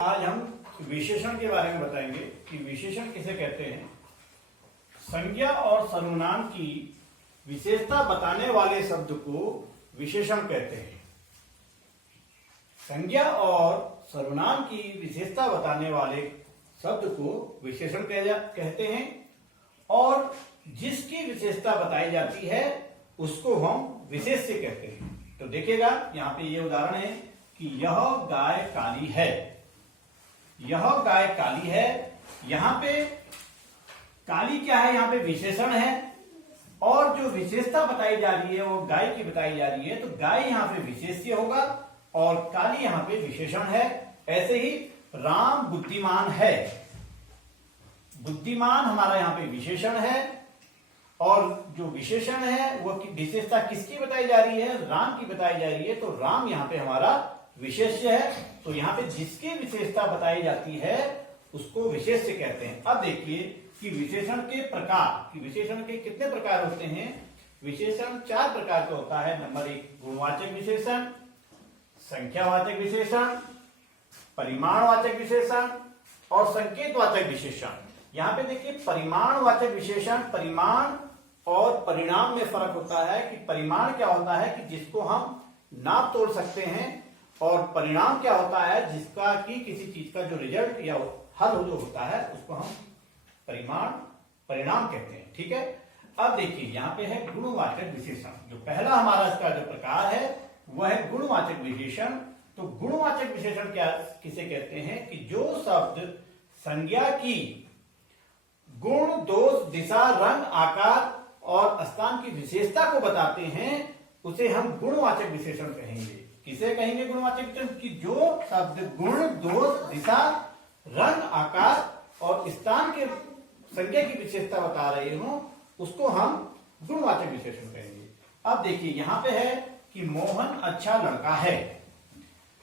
आज हम विशेषण के बारे में बताएंगे कि विशेषण किसे कहते हैं। संज्ञा और सर्वनाम की विशेषता बताने वाले शब्द को विशेषण कहते हैं। संज्ञा और सर्वनाम की विशेषता बताने वाले शब्द को विशेषण कहते हैं और जिसकी विशेषता बताई जाती है उसको हम विशेष्य कहते हैं। तो देखिएगा यहाँ पे ये उदाहरण है कि यह गाय काली है। यह गाय काली है, यहाँ पे काली क्या है, यहाँ पे विशेषण है और जो विशेषता बताई जा रही है वो गाय की बताई जा रही है, तो गाय यहाँ पे विशेष्य होगा और काली यहाँ पे विशेषण है। ऐसे ही राम बुद्धिमान है, बुद्धिमान हमारा यहाँ पे विशेषण है और जो विशेषण है वो विशेषता किसकी बताई जा रही है, राम की बताई जा रही है, तो राम यहाँ पे हमारा विशेष्य है। तो यहाँ पे जिसकी विशेषता बताई जाती है उसको विशेष्य कहते हैं। अब देखिए कि विशेषण के प्रकार, कि विशेषण के कितने प्रकार होते हैं। विशेषण 4 प्रकार का होता है। नंबर 1 गुणवाचक विशेषण, संख्यावाचक विशेषण, परिमाणवाचक विशेषण और संकेतवाचक विशेषण। यहाँ पे देखिए परिमाणवाचक विशेषण, परिमाण और परिणाम में फर्क होता है कि परिमाण क्या होता है कि जिसको हम नाप तोल सकते हैं और परिणाम क्या होता है जिसका कि किसी चीज का जो रिजल्ट या हल जो होता है उसको हम परिणाम कहते हैं। ठीक है। अब देखिए यहाँ पे है गुणवाचक विशेषण। जो पहला हमारा इसका जो प्रकार है वह है गुणवाचक विशेषण। तो गुणवाचक विशेषण क्या किसे कहते हैं कि जो शब्द संज्ञा की गुण, दोष, दिशा, रंग, आकार और स्थान की विशेषता को बताते हैं उसे हम गुणवाचक विशेषण कहेंगे। किसे कहेंगे गुणवाचक विशेषण कि जो शब्द गुण, दोष, दिशा, रंग, आकार और स्थान के संज्ञा की विशेषता बता रहे हो उसको हम गुणवाचक विशेषण कहेंगे। अब देखिए यहाँ पे है कि मोहन अच्छा लड़का है।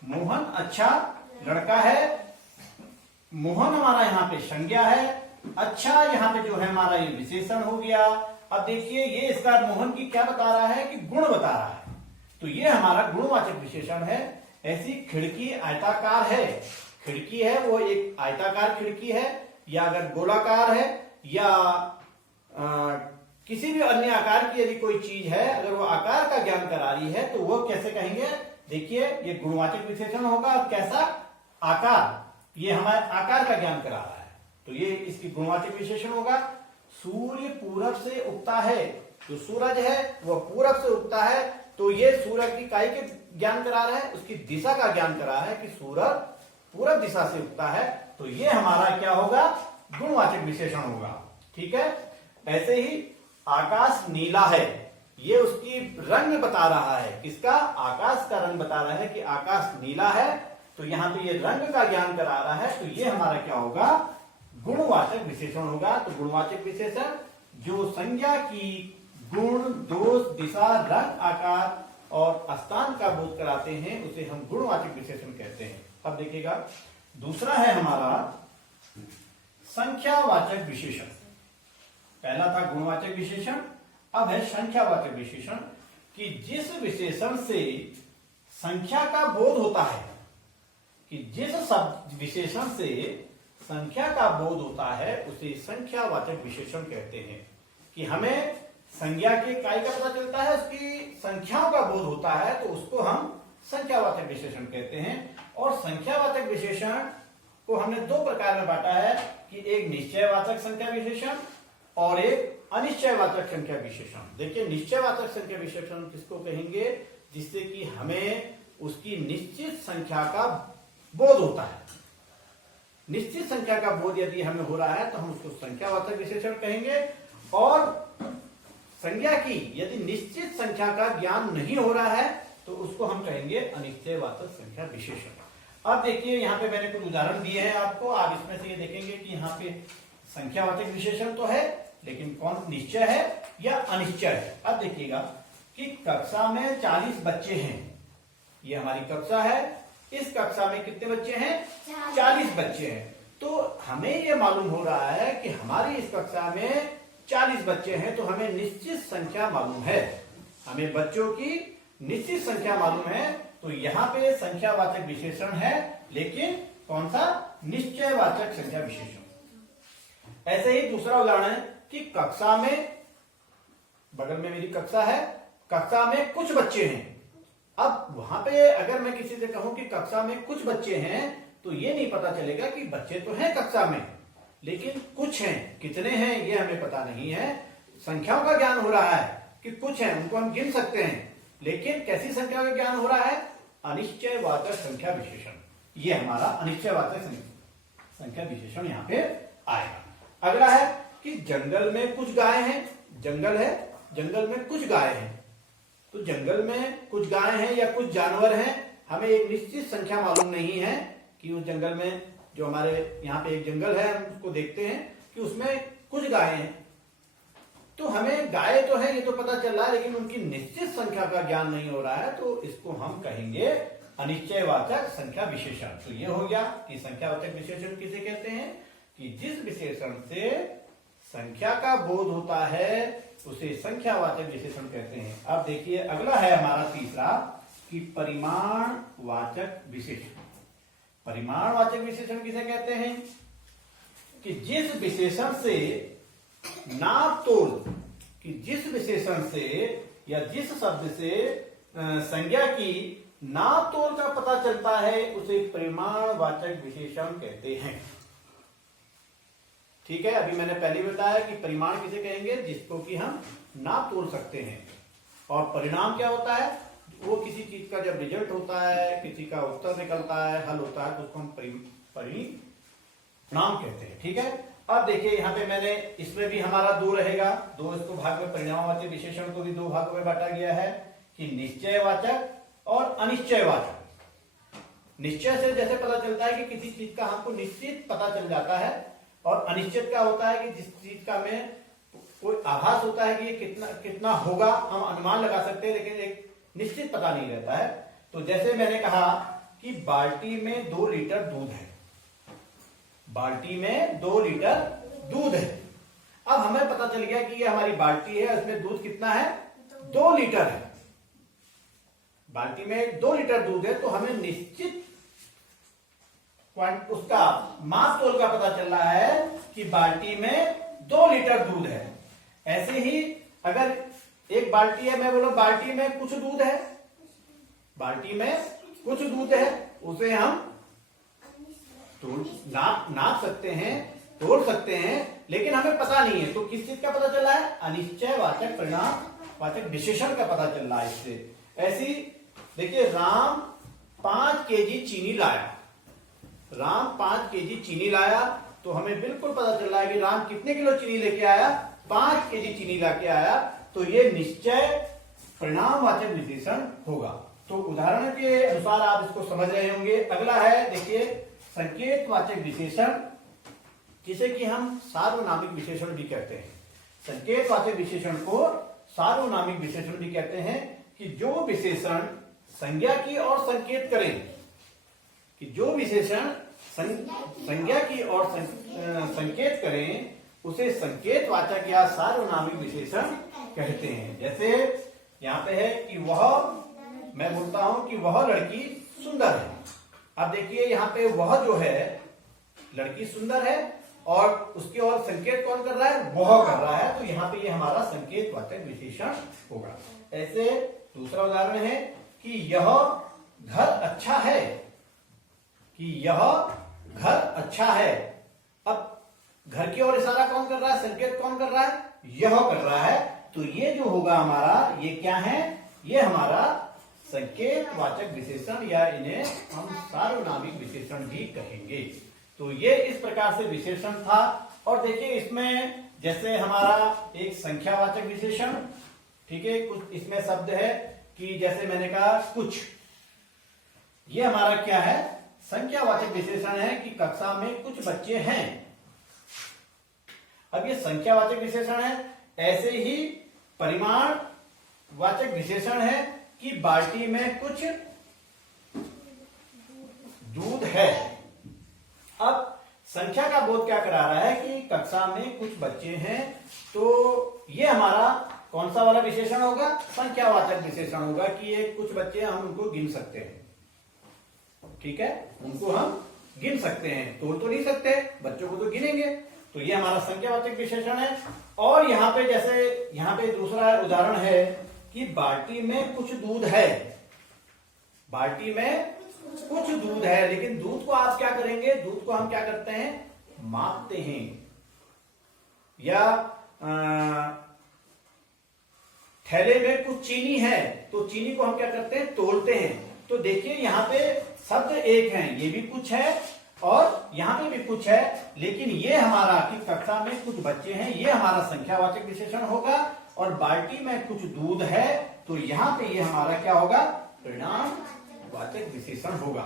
मोहन अच्छा लड़का है, मोहन हमारा यहाँ पे संज्ञा है, अच्छा यहाँ पे जो है हमारा ये विशेषण हो गया। अब देखिए ये इसका मोहन की क्या बता रहा है कि गुण बता रहा है, तो ये हमारा गुणवाचक विशेषण है। ऐसी खिड़की आयताकार है, खिड़की है वो एक आयताकार खिड़की है, या अगर गोलाकार है या किसी भी अन्य आकार की यदि कोई चीज है अगर वो आकार का ज्ञान करा रही है तो वो कैसे कहेंगे। देखिए ये गुणवाचक विशेषण होगा। कैसा आकार, ये हमारे आकार का ज्ञान करा रहा है तो ये इसकी गुणवाचक विशेषण होगा। सूर्य पूरब से उगता है, जो सूरज है वह पूरब से उगता है तो ये सूरज की काय के ज्ञान करा रहा है, उसकी दिशा का ज्ञान करा है कि सूरज पूरब दिशा से उगता है, तो ये हमारा क्या होगा गुणवाचक विशेषण होगा। ठीक है। ऐसे ही आकाश नीला है, ये उसकी रंग बता रहा है, किसका, आकाश का रंग बता रहा है कि आकाश नीला है, तो यहाँ पे ये रंग का ज्ञान करा रहा है, तो ये हमारा क्या होगा गुणवाचक विशेषण होगा। तो गुणवाचक विशेषण जो संज्ञा की गुण, दोष, दिशा, रंग, आकार और स्थान का बोध कराते हैं उसे हम गुणवाचक विशेषण कहते हैं। अब देखिएगा दूसरा है हमारा संख्यावाचक विशेषण। पहला था गुणवाचक विशेषण, अब है संख्यावाचक विशेषण कि जिस विशेषण से संख्या का बोध होता है, कि जिस शब्द विशेषण से संख्या का बोध होता है उसे संख्यावाचक विशेषण कहते हैं। कि हमें संज्ञा के काय का पता चलता है, उसकी संख्याओं का बोध होता है तो उसको हम संख्यावाचक विशेषण कहते हैं। और संख्यावाचक विशेषण को हमने 2 प्रकार में बांटा है कि एक निश्चयवाचक संख्या विशेषण और एक अनिश्चयवाचक संख्या विशेषण। देखिए निश्चयवाचक संख्या विशेषण किसको कहेंगे, जिससे कि हमें उसकी निश्चित संख्या का बोध होता है। निश्चित संख्या का बोध यदि हमें हो रहा है तो हम उसको संख्यावाचक विशेषण कहेंगे। और संज्ञा की यदि निश्चित संख्या का ज्ञान नहीं हो रहा है तो उसको हम कहेंगे अनिश्चयवाचक संख्या विशेषण। अब देखिए यहाँ पे मैंने कुछ उदाहरण दिए हैं आपको, आप इसमें से ये देखेंगे कि यहाँ पे संख्यावाचक विशेषण तो है लेकिन कौन निश्चय है या अनिश्चय है। अब देखिएगा कि कक्षा में 40 बच्चे हैं, ये हमारी कक्षा है, इस कक्षा में कितने बच्चे हैं, 40 बच्चे हैं। तो हमें ये मालूम हो रहा है कि हमारी इस कक्षा में 40 बच्चे हैं, तो हमें निश्चित संख्या मालूम है, हमें बच्चों की निश्चित संख्या मालूम है, तो यहाँ पे संख्यावाचक विशेषण है लेकिन कौन सा? निश्चयवाचक संख्या विशेषण। ऐसे ही दूसरा उदाहरण है कि कक्षा में, बगल में मेरी कक्षा है, कक्षा में कुछ बच्चे हैं। अब वहां पे अगर मैं किसी से कहूं कि कक्षा में कुछ बच्चे हैं, तो ये नहीं पता चलेगा कि बच्चे तो हैं कक्षा में, लेकिन कुछ हैं, कितने हैं ये हमें पता नहीं है। संख्याओं का ज्ञान हो रहा है कि कुछ हैं, उनको हम गिन सकते हैं, लेकिन कैसी संख्या का ज्ञान हो रहा है? अनिश्चयवाचक संख्या विशेषण। ये हमारा अनिश्चयवाचक संख्या विशेषण यहाँ पे आएगा। अगला है कि जंगल में कुछ गाय हैं, जंगल है, जंगल में कुछ गाय हैं। तो जंगल में कुछ गाय हैं या कुछ जानवर हैं, हमें एक निश्चित संख्या मालूम नहीं है कि उस जंगल में, जो हमारे यहाँ पे एक जंगल है, हम उसको देखते हैं कि उसमें कुछ गाय हैं। तो हमें गाय तो है ये तो पता चल रहा है, लेकिन उनकी निश्चित संख्या का ज्ञान नहीं हो रहा है, तो इसको हम कहेंगे अनिश्चयवाचक संख्या विशेषण। तो ये हो गया कि संख्यावाचक विशेषण किसे कहते हैं? कि जिस विशेषण से संख्या का बोध होता है उसे संख्यावाचक विशेषण कहते हैं। अब देखिए अगला है हमारा तीसरा कि परिमाणवाचक विशेषण। परिमाणवाचक विशेषण किसे कहते हैं? कि जिस विशेषण से नाप तोल, कि जिस विशेषण से या जिस शब्द से संज्ञा की नाप तोल का पता चलता है उसे परिमाणवाचक विशेषण कहते हैं। ठीक है, अभी मैंने पहले बताया कि परिमाण किसे कहेंगे? जिसको कि हम नाप तोल सकते हैं। और परिणाम क्या होता है? वो किसी चीज का जब रिजल्ट होता है, किसी का उत्तर निकलता है, हल होता है, तो उसको हम परिणाम कहते हैं। ठीक है, अब देखिए यहाँ पे मैंने, इसमें भी हमारा दो रहेगा, दो इसको भाग में, परिणामवाचक विशेषण को भी दो भागों में बांटा गया है कि निश्चयवाचक और अनिश्चयवाचक। निश्चय से जैसे पता चलता है कि किसी चीज का हमको निश्चित पता चल जाता है, और अनिश्चित क्या होता है कि जिस चीज का में कोई आभास होता है कि ये कितना कितना होगा, हम अनुमान लगा सकते हैं, लेकिन एक निश्चित पता नहीं रहता है। तो जैसे मैंने कहा कि बाल्टी में 2 लीटर दूध है, बाल्टी में 2 लीटर दूध है। अब हमें पता चल गया कि ये हमारी बाल्टी है, इसमें दूध कितना है? 2 लीटर है। बाल्टी में 2 लीटर दूध है, तो हमें निश्चित उसका माप तोल का पता चल रहा है कि बाल्टी में 2 लीटर दूध है। ऐसे ही अगर एक बाल्टी है, मैं बोलूं बाल्टी में कुछ दूध है, बाल्टी में कुछ दूध है, उसे हम नाप सकते हैं, तोड़ सकते हैं, लेकिन हमें पता नहीं है। तो किस चीज का पता चल रहा है? अनिश्चयवाचक परिणामवाचक विशेषण का पता चल रहा है इससे। ऐसी देखिए, राम 5 केजी चीनी लाया, राम 5 केजी चीनी लाया, तो हमें बिल्कुल पता चल रहा है कि राम कितने किलो चीनी लेके आया? 5 केजी चीनी लेके आया। तो ये निश्चय परिणामवाचक विशेषण होगा। तो उदाहरण के अनुसार आप इसको समझ रहे होंगे। अगला है देखिए संकेतवाचक विशेषण, जिसे कि हम सार्वनामिक विशेषण भी कहते हैं। संकेतवाचक विशेषण को सार्वनामिक विशेषण भी कहते हैं कि जो विशेषण संज्ञा की ओर संकेत करें, कि जो विशेषण संज्ञा की ओर संकेत करें उसे संकेतवाचक या सार्वनामिक विशेषण कहते हैं। जैसे यहाँ पे है कि वह, मैं बोलता हूं कि वह लड़की सुंदर है। अब देखिए यहाँ पे वह जो है, लड़की सुंदर है, और उसकी ओर संकेत कौन कर रहा है? वह कर रहा है। तो यहाँ पे ये हमारा संकेतवाचक विशेषण होगा। ऐसे दूसरा उदाहरण है कि यह घर अच्छा है, कि यह घर अच्छा है। अब घर की ओर इशारा कौन कर रहा है? संकेत कौन कर रहा है? यह कर रहा है। तो ये जो होगा हमारा, ये क्या है? ये हमारा संकेतवाचक विशेषण, या इन्हें हम सार्वनामिक विशेषण भी कहेंगे। तो ये इस प्रकार से विशेषण था। और देखिए इसमें जैसे हमारा एक संख्यावाचक विशेषण, ठीक है, कुछ इसमें शब्द है कि जैसे मैंने कहा कुछ, ये हमारा क्या है? संख्यावाचक विशेषण है कि कक्षा में कुछ बच्चे हैं। अब ये संख्यावाचक विशेषण है। ऐसे ही परिमाणवाचक विशेषण है कि बाल्टी में कुछ दूध है। अब संख्या का बोध क्या करा रहा है कि कक्षा में कुछ बच्चे हैं, तो ये हमारा कौन सा वाला विशेषण होगा? संख्यावाचक विशेषण होगा कि ये कुछ बच्चे हम उनको गिन सकते हैं। ठीक है, उनको हम गिन सकते हैं, तोड़ तो नहीं सकते, बच्चों को तो गिनेंगे। तो ये हमारा संख्यावाचक विशेषण है। और यहाँ पे जैसे यहाँ पे दूसरा उदाहरण है कि बाल्टी में कुछ दूध है, बाल्टी में कुछ दूध है, लेकिन दूध को आप क्या करेंगे, दूध को हम क्या करते हैं, मापते हैं। या थैले में कुछ चीनी है, तो चीनी को हम क्या करते हैं, तोलते हैं। तो देखिए यहाँ पे शब्द एक है, ये भी कुछ है और यहाँ पे भी कुछ है, लेकिन ये हमारा कि कक्षा में कुछ बच्चे हैं, ये हमारा संख्यावाचक विशेषण होगा। और बाल्टी में कुछ दूध है, तो यहाँ पे ये हमारा क्या होगा, परिणामवाचक विशेषण होगा।